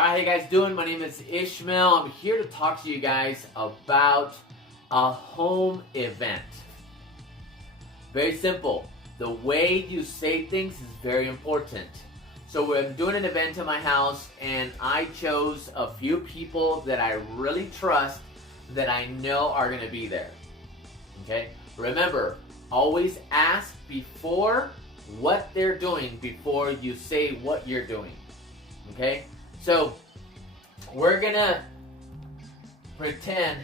Alright, how you guys doing? My name is Ishmael. I'm here to talk to you guys about a home event. Very simple. The way you say things is very important. So we're doing an event in my house and I chose a few people that I really trust that I know are going to be there. Okay? Remember, always ask before what they're doing before you say what you're doing. Okay? So, we're gonna pretend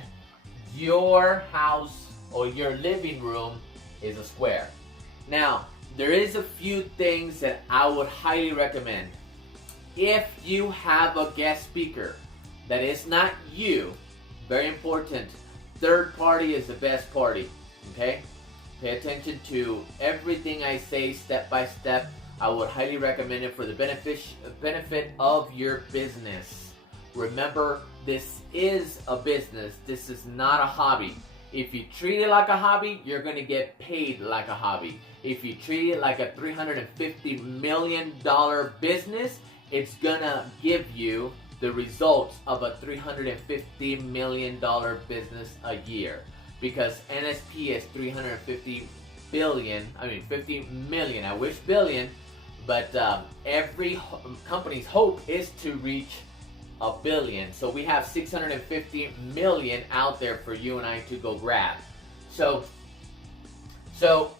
your house or your living room is a square. Now, there is a few things that I would highly recommend. If you have a guest speaker that is not you, very important, third party is the best party, okay? Pay attention to everything I say step by step. I would highly recommend it for the benefit of your business. Remember, this is a business. This is not a hobby. If you treat it like a hobby, you're going to get paid like a hobby. If you treat it like a $350 million business, it's going to give you the results of a $350 million business a year. Because NSP is 50 million. I wish billion. But every company's hope is to reach $1 billion. So we have 650 million out there for you and I to go grab. So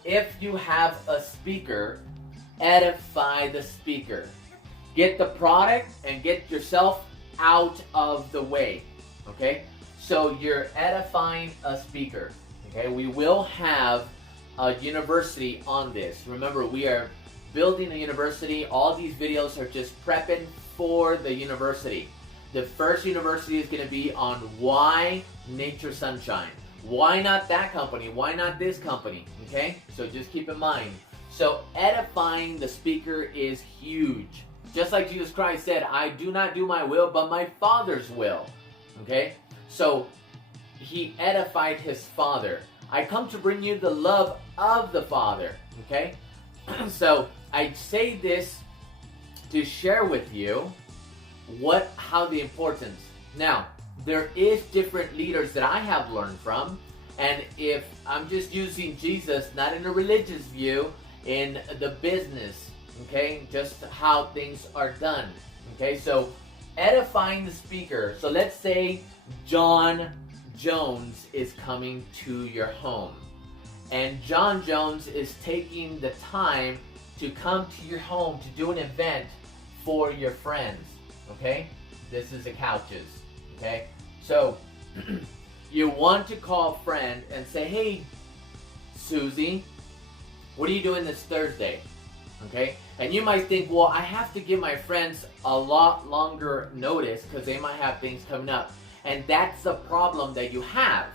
if you have a speaker, edify the speaker. Get the product and get yourself out of the way. Okay? So you're edifying a speaker. Okay? We will have a university on this. Remember, we are building a university. All these videos are just prepping for the university. The first university is going to be on why Nature Sunshine. Why not that company? Why not this company? Okay? So just keep in mind. So edifying the speaker is huge. Just like Jesus Christ said, I do not do my will, but my Father's will. Okay? So he edified his Father. I come to bring you the love of the Father. Okay? So I say this to share with you how the importance. Now, there is different leaders that I have learned from, and if I'm just using Jesus, not in a religious view, in the business, okay, just how things are done. Okay, so edifying the speaker. So let's say John Jones is coming to your home. And John Jones is taking the time to come to your home to do an event for your friends. Okay? This is the couches. Okay? So, you want to call a friend and say, hey, Susie, what are you doing this Thursday? Okay? And you might think, well, I have to give my friends a lot longer notice because they might have things coming up. And that's the problem that you have.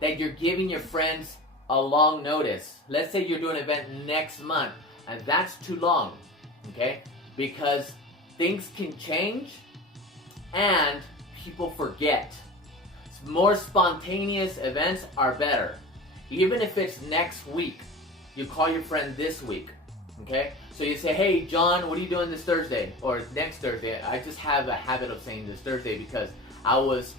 That you're giving your friends a long notice. Let's say you're doing an event next month, and that's too long, okay? Because things can change, and people forget. More spontaneous events are better. Even if it's next week, you call your friend this week, okay? So you say, hey, John, what are you doing this Thursday? Or next Thursday. I just have a habit of saying this Thursday because I was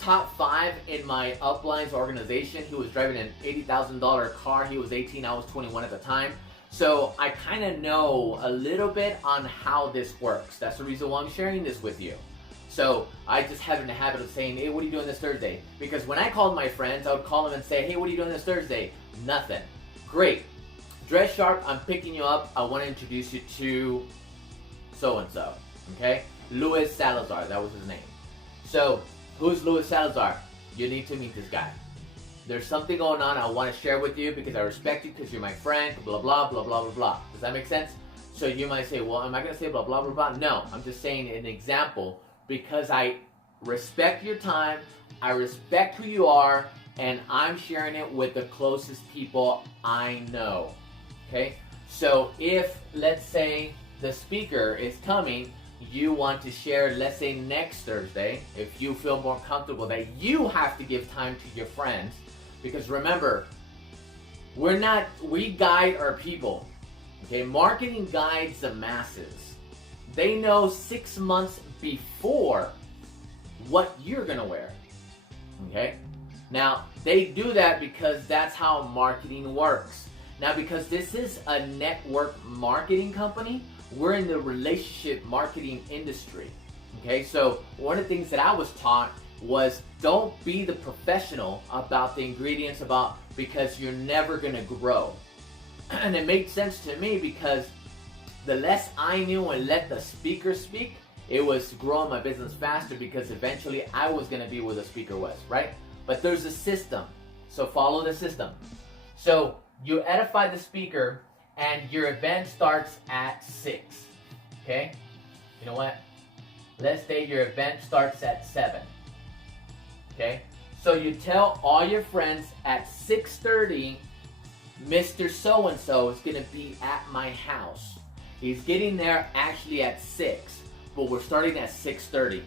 top 5 in my uplines organization. He was driving an $80,000 car. He was 18, I was 21 at the time. So I kind of know a little bit on how this works. That's the reason why I'm sharing this with you. So I just have a habit of saying, hey, what are you doing this Thursday? Because when I called my friends, I would call them and say, hey, what are you doing this Thursday? Nothing. Great. Dress sharp. I'm picking you up. I want to introduce you to so-and-so. Okay? Luis Salazar. That was his name. So, who's Luis Salazar? You need to meet this guy. There's something going on I want to share with you because I respect you because you're my friend, blah, blah, blah, blah, blah, blah. Does that make sense? So you might say, well, am I going to say blah, blah, blah, blah? No, I'm just saying an example because I respect your time, I respect who you are, and I'm sharing it with the closest people I know. Okay? So if, let's say, the speaker is coming, you want to share, let's say next Thursday, if you feel more comfortable that you have to give time to your friends, because remember, we guide our people. Okay, marketing guides the masses. they know 6 months before what you're gonna wear. Okay? Now, they do that because that's how marketing works. Now, because this is a network marketing company, we're in the relationship marketing industry. Okay, so one of the things that I was taught was don't be the professional about the ingredients because you're never gonna grow. And it made sense to me because the less I knew and let the speaker speak, it was growing my business faster because eventually I was gonna be where the speaker was, right? But there's a system, so follow the system. So you edify the speaker and your event starts at 6, okay? You know what? Let's say your event starts at 7, okay? So you tell all your friends at 6:30, Mr. So-and-so is gonna be at my house. He's getting there actually at 6, but we're starting at 6:30,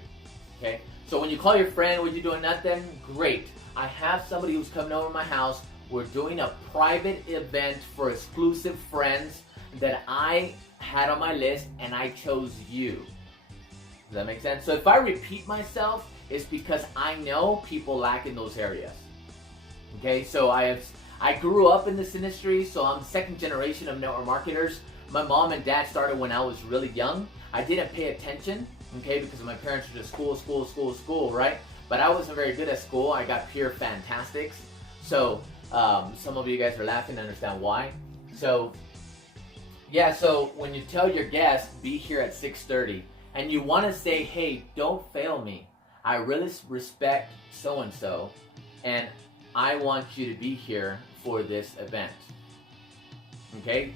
okay? So when you call your friend, what you doing, nothing? Great. I have somebody who's coming over to my house. We're doing a private event for exclusive friends that I had on my list and I chose you. Does that make sense? So if I repeat myself, it's because I know people lack in those areas. Okay, so I grew up in this industry, so I'm second generation of network marketers. My mom and dad started when I was really young. I didn't pay attention, okay, because my parents were just school, right? But I wasn't very good at school. I got pure fantastics. So some of you guys are laughing, I understand why. So yeah, so when you tell your guests, be here at 6:30, and you want to say, hey, don't fail me. I really respect so-and-so, and I want you to be here for this event. Okay?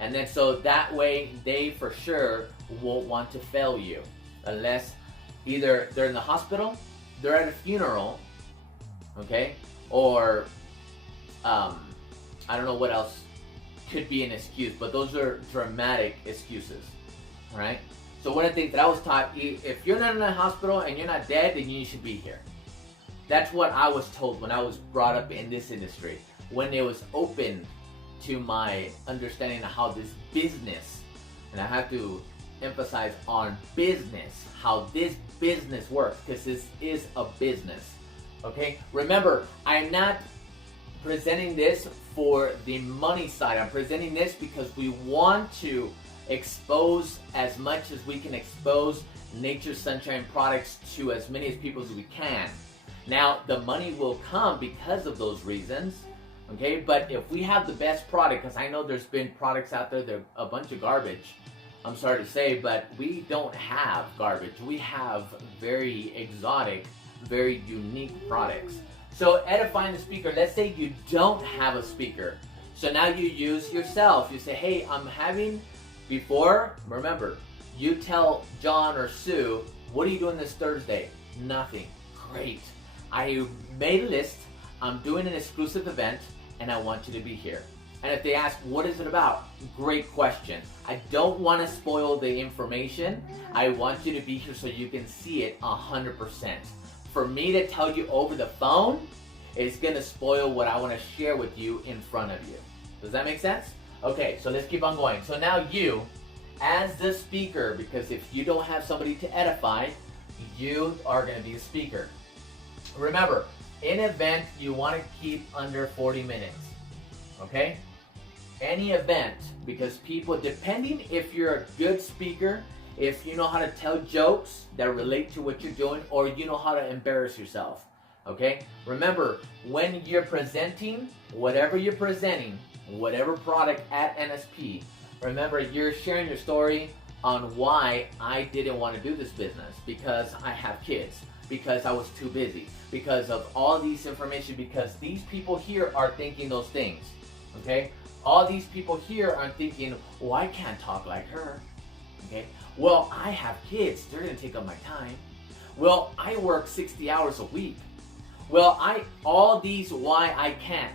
And then so that way they for sure won't want to fail you unless either they're in the hospital, they're at a funeral, okay? Or I don't know what else could be an excuse, but those are dramatic excuses, right? So one of the things that I was taught, if you're not in a hospital and you're not dead, then you should be here. That's what I was told when I was brought up in this industry. When it was open to my understanding of how this business, and I have to emphasize on business, how this business works, because this is a business, okay? Remember, I'm not presenting this for the money side. I'm presenting this because we want to expose as much as we can expose Nature's Sunshine products to as many as people as we can. Now, the money will come because of those reasons, okay? But if we have the best product, because I know there's been products out there that are a bunch of garbage, I'm sorry to say, but we don't have garbage. We have very exotic, very unique products. So edifying the speaker, let's say you don't have a speaker. So now you use yourself. You say, hey, I'm having, before, remember, you tell John or Sue, what are you doing this Thursday? Nothing. Great. I made a list. I'm doing an exclusive event and I want you to be here. And if they ask, what is it about? Great question. I don't want to spoil the information. I want you to be here so you can see it 100%. For me to tell you over the phone is going to spoil what I want to share with you in front of you. Does that make sense? Okay, so let's keep on going. So now you, as the speaker, because if you don't have somebody to edify, you are going to be the speaker. Remember, in an event, you want to keep under 40 minutes. Okay? Any event, because people, depending if you're a good speaker, if you know how to tell jokes that relate to what you're doing, or you know how to embarrass yourself. Okay? Remember, when you're presenting, whatever you're presenting, whatever product at NSP, remember you're sharing your story on why I didn't want to do this business, because I have kids, because I was too busy, because of all these information, because these people here are thinking those things. Okay? All these people here are thinking, oh, I can't talk like her. Okay? Well, I have kids. They're going to take up my time. Well, I work 60 hours a week. Well, all these why I can't.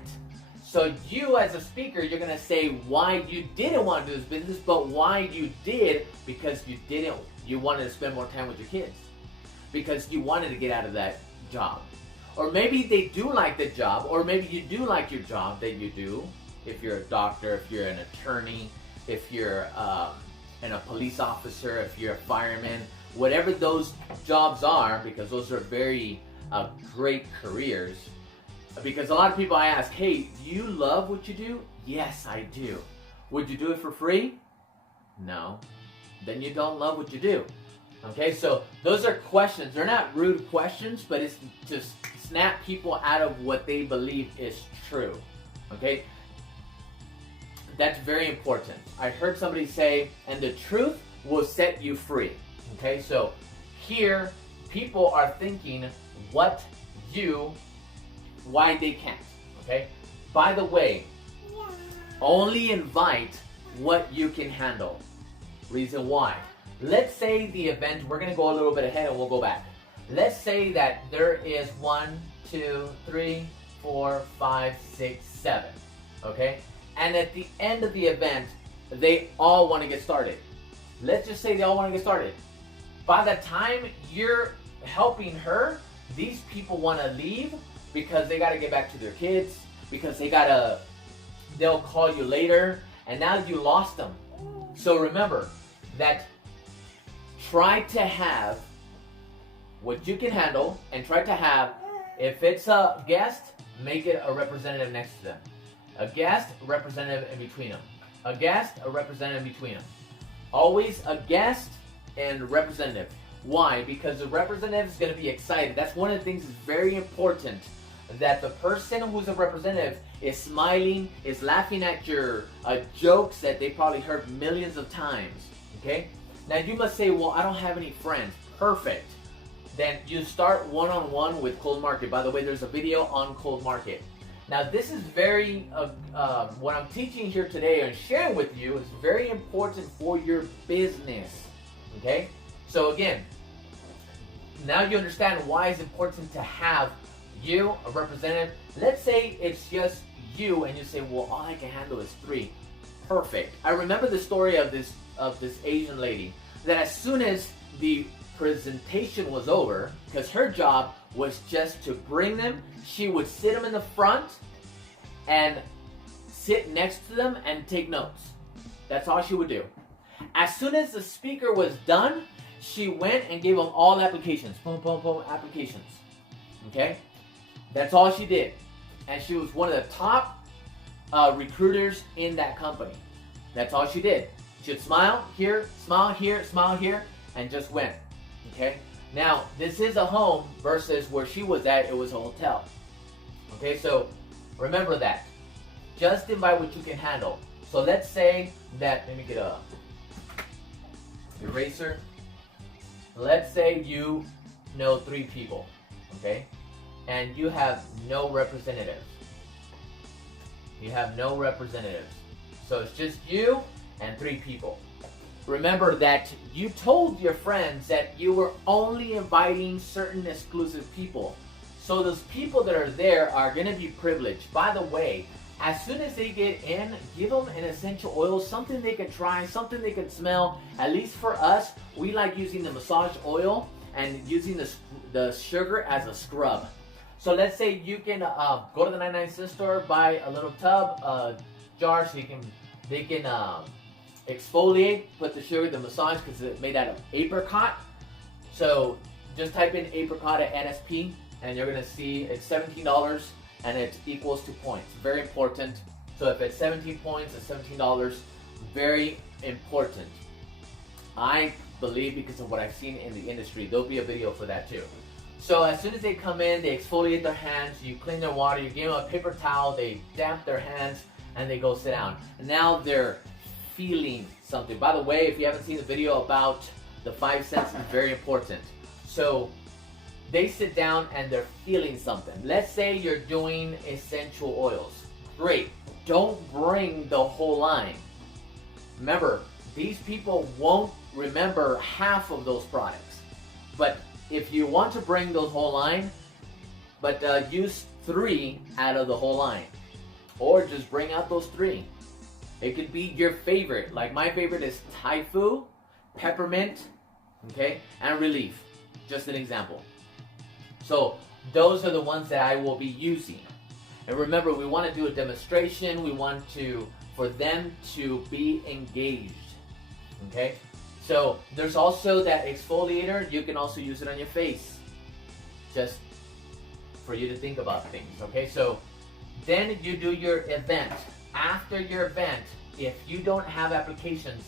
So you as a speaker, you're going to say why you didn't want to do this business, but why you did, because you wanted to spend more time with your kids. Because you wanted to get out of that job. Or maybe they do like the job, or maybe you do like your job that you do. If you're a doctor, if you're an attorney, if you're and a police officer, if you're a fireman, whatever those jobs are, because those are very great careers. Because a lot of people I ask, hey, do you love what you do? Yes, I do. Would you do it for free? No. Then you don't love what you do. Okay, so those are questions. They're not rude questions, but it's to snap people out of what they believe is true. Okay? That's very important. I heard somebody say, and the truth will set you free. Okay, so here people are thinking why they can't. Okay? By the way, only invite what you can handle. Reason why. Let's say the event, we're going to go a little bit ahead and we'll go back. Let's say that there is 1, 2, 3, 4, 5, 6, 7. Okay? And at the end of the event, they all want to get started. Let's just say they all want to get started. By the time you're helping her, these people want to leave because they got to get back to their kids, because they'll call you later, and now you lost them. So remember that try to have what you can handle, and try to have, if it's a guest, make it a representative next to them. A guest, a representative in between them. A guest, a representative in between them. Always a guest and representative. Why? Because the representative is going to be excited. That's one of the things that's very important, that the person who's a representative is smiling, is laughing at your jokes that they probably heard millions of times. Okay? Now you must say, well, I don't have any friends. Perfect. Then you start one-on-one with cold market. By the way, there's a video on cold market. Now this is very, what I'm teaching here today and sharing with you is very important for your business. Okay? So again, now you understand why it's important to have you, a representative. Let's say it's just you and you say, well, all I can handle is 3. Perfect. I remember the story of this Asian lady, that as soon as the presentation was over, because her job was just to bring them, she would sit them in the front and sit next to them and take notes. That's all she would do. As soon as the speaker was done, she went and gave them all applications. Boom, boom, boom, applications. Okay? That's all she did. And she was one of the top recruiters in that company. That's all she did. She'd smile here, and just went. Okay? Now, this is a home versus where she was at, it was a hotel. Okay, so remember that. Just invite what you can handle. So let's say that, let me get a eraser. Let's say you know 3 people, okay? And you have no representatives. You have no representatives. So it's just you and 3 people. Remember that you told your friends that you were only inviting certain exclusive people. So those people that are there are going to be privileged. By the way, as soon as they get in, give them an essential oil, something they can try, something they can smell. At least for us, we like using the massage oil and using the sugar as a scrub. So let's say you can go to the 99-cent store, buy a little tub, jar, so they can exfoliate, put the sugar, the massage, because it's made out of apricot. So just type in apricot at NSP, and you're going to see it's $17, and it equals to points. Very important. So if it's 17 points, it's $17. Very important. I believe, because of what I've seen in the industry, there'll be a video for that too. So as soon as they come in, they exfoliate their hands, you clean their water, you give them a paper towel, they damp their hands, and they go sit down. And now they're feeling something. By the way, if you haven't seen the video about the 5 cents, it's very important. So they sit down and they're feeling something. Let's say you're doing essential oils. Great. Don't bring the whole line. Remember, these people won't remember half of those products. But if you want to bring the whole line, but use 3 out of the whole line. Or just bring out those 3. It could be your favorite. Like my favorite is Thai Fu, Peppermint, okay, and Relief. Just an example. So those are the ones that I will be using. And remember, we want to do a demonstration. We want for them to be engaged. Okay, so there's also that exfoliator. You can also use it on your face, just for you to think about things. Okay, so then you do your event. After your event, if you don't have applications,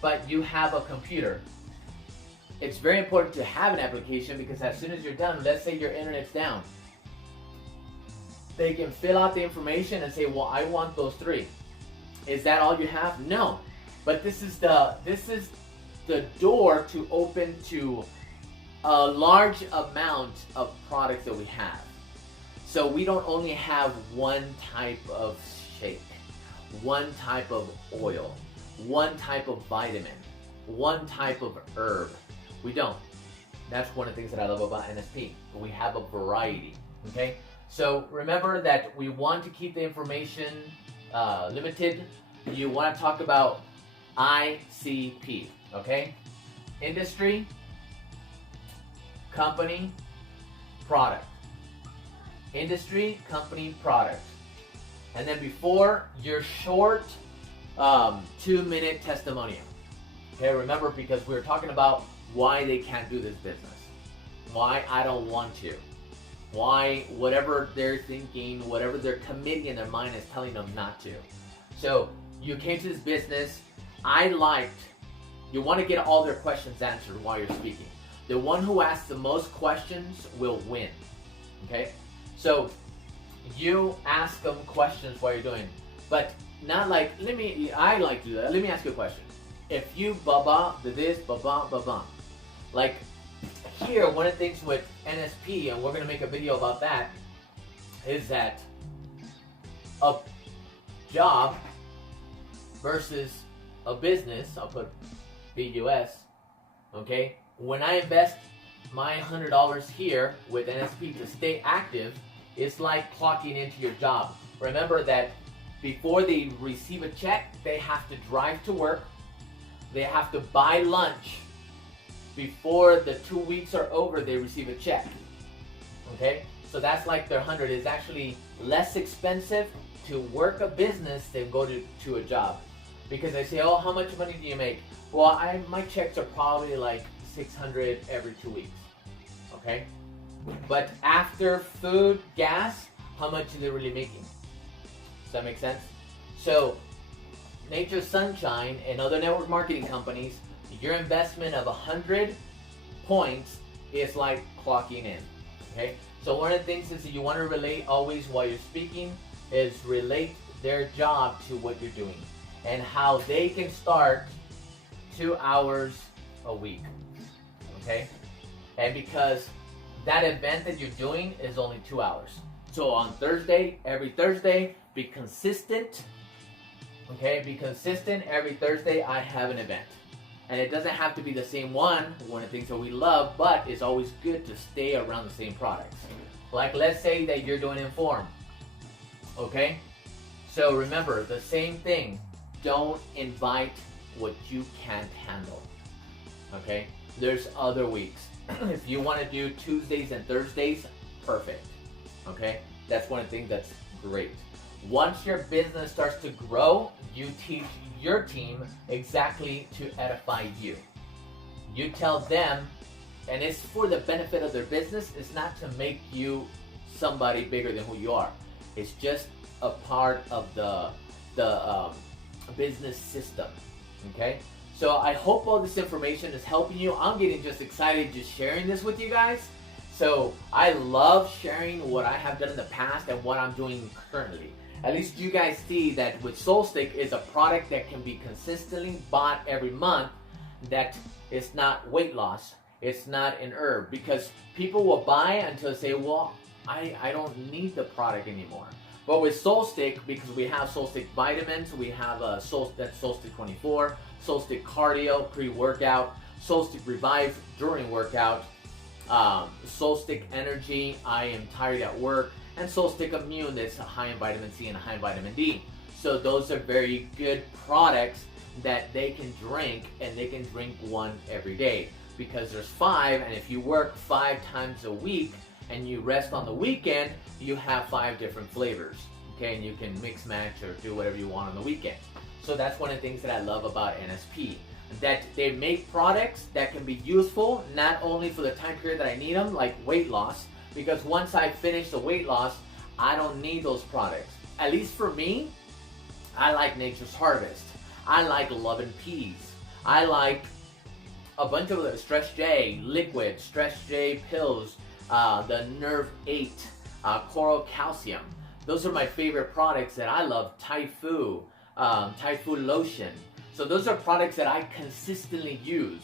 but you have a computer, it's very important to have an application, because as soon as you're done, let's say your internet's down, they can fill out the information and say, well, I want those 3. Is that all you have? No. But this is the door to open to a large amount of products that we have. So we don't only have one type of shake, one type of oil, one type of vitamin, one type of herb. We don't. That's one of the things that I love about NSP. We have a variety, okay? So remember that we want to keep the information limited. You want to talk about ICP, okay? Industry, company, product. Industry, company, product. And then before your short 2-minute testimonial. Okay, remember, because we were talking about why they can't do this business. Why I don't want to. Why whatever they're thinking, whatever their committee in their mind is telling them not to. So you came to this business. You want to get all their questions answered while you're speaking. The one who asks the most questions will win. Okay? So you ask them questions while you're doing, but not like, I like to do that. Let me ask you a question. If you baba this, baba. Like here, one of the things with NSP, and we're going to make a video about that, is that a job versus a business, I'll put BUS, okay? When I invest my $100 here with NSP to stay active, it's like clocking into your job. Remember that before they receive a check, they have to drive to work, they have to buy lunch. Before the 2 weeks are over, they receive a check. Okay? So that's like their 100. It's actually less expensive to work a business than go to a job. Because they say, oh, how much money do you make? Well, my checks are probably like $600 every 2 weeks. Okay? But after food, gas, how much are they really making? Does that make sense? So, Nature's Sunshine and other network marketing companies, your investment of 100 points is like clocking in. Okay? So one of the things is that you want to relate always while you're speaking is relate their job to what you're doing and how they can start 2 hours a week. Okay? And because that event that you're doing is only 2 hours. So on Thursday, every Thursday, be consistent. Okay? Be consistent. Every Thursday I have an event. And it doesn't have to be the same one of the things that we love, but it's always good to stay around the same products. Like let's say that you're doing Inform. Okay? So remember, the same thing. Don't invite what you can't handle. Okay? There's other weeks. If you want to do Tuesdays and Thursdays, perfect. Okay? That's one of the things that's great. Once your business starts to grow, you teach your team exactly to edify you. You tell them, and it's for the benefit of their business. It's not to make you somebody bigger than who you are. It's just a part of the business system. Okay? So I hope all this information is helping you. I'm getting just excited just sharing this with you guys. So I love sharing what I have done in the past and what I'm doing currently. At least you guys see that with SoulStick is a product that can be consistently bought every month, that it's not weight loss, it's not an herb, because people will buy until they say, well, I don't need the product anymore. But with SoulStick, because we have SoulStick vitamins, we have SoulStick 24, SoulStick Cardio pre-workout, SoulStick Revive during workout, SoulStick Energy, I am tired at work, and SoulStick Immune that's high in vitamin C and high in vitamin D. So those are very good products that they can drink, and they can drink one every day because there's 5, and if you work 5 times a week and you rest on the weekend, you have 5 different flavors. Okay, and you can mix, match, or do whatever you want on the weekend. So that's one of the things that I love about NSP. that they make products that can be useful not only for the time period that I need them, like weight loss, because once I finish the weight loss, I don't need those products. At least for me, I like Nature's Harvest. I like Love and Peas. I like a bunch of the Stress J liquid, Stress J pills, the Nerve 8, Coral Calcium. Those are my favorite products that I love. Typhoon, Typhoon lotion. So those are products that I consistently use,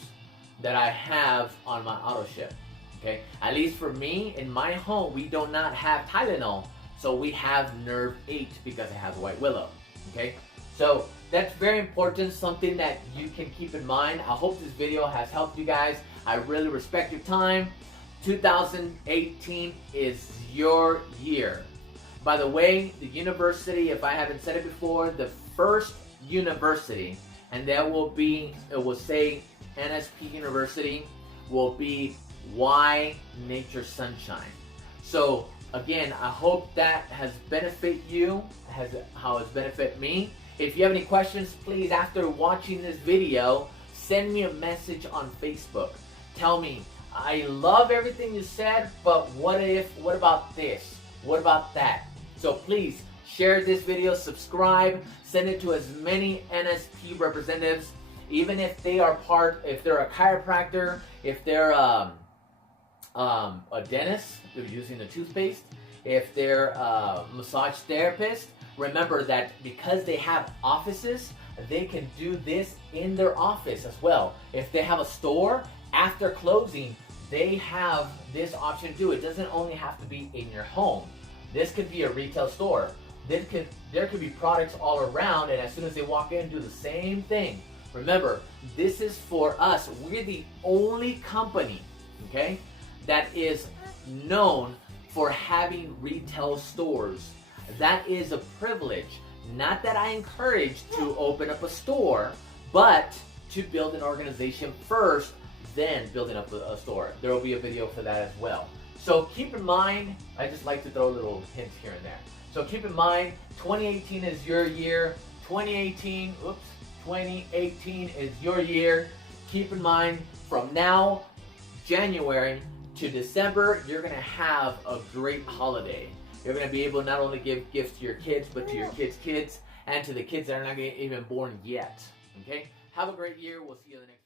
that I have on my auto ship. Okay, at least for me, in my home, we do not have Tylenol, so we have Nerve 8 because I have White Willow. Okay, so that's very important, something that you can keep in mind. I hope this video has helped you guys. I really respect your time. 2018 is your year. By the way, the university, if I haven't said it before, the first university, and that will be, it will say NSP University, will be Y Nature Sunshine. So again, I hope that has benefited you, how it's benefited me. If you have any questions, please, after watching this video, send me a message on Facebook. Tell me, I love everything you said, but what about this? What about that? So please, share this video, subscribe, send it to as many NSP representatives, even if they are if they're a chiropractor, if they're a dentist, they're using the toothpaste, if they're a massage therapist. Remember that because they have offices, they can do this in their office as well. If they have a store, after closing, they have this option to do. It doesn't only have to be in your home. This could be a retail store. There could be products all around, and as soon as they walk in, do the same thing. Remember, this is for us. We're the only company, okay, that is known for having retail stores. That is a privilege. Not that I encourage to open up a store, but to build an organization first, then building up a store. There will be a video for that as well. So keep in mind, I just like to throw little hints here and there. So keep in mind, 2018 is your year. 2018 is your year. Keep in mind, from now, January to December, you're gonna have a great holiday. You're gonna be able to not only give gifts to your kids, but to your kids' kids, and to the kids that are not even born yet. Okay? Have a great year. We'll see you the next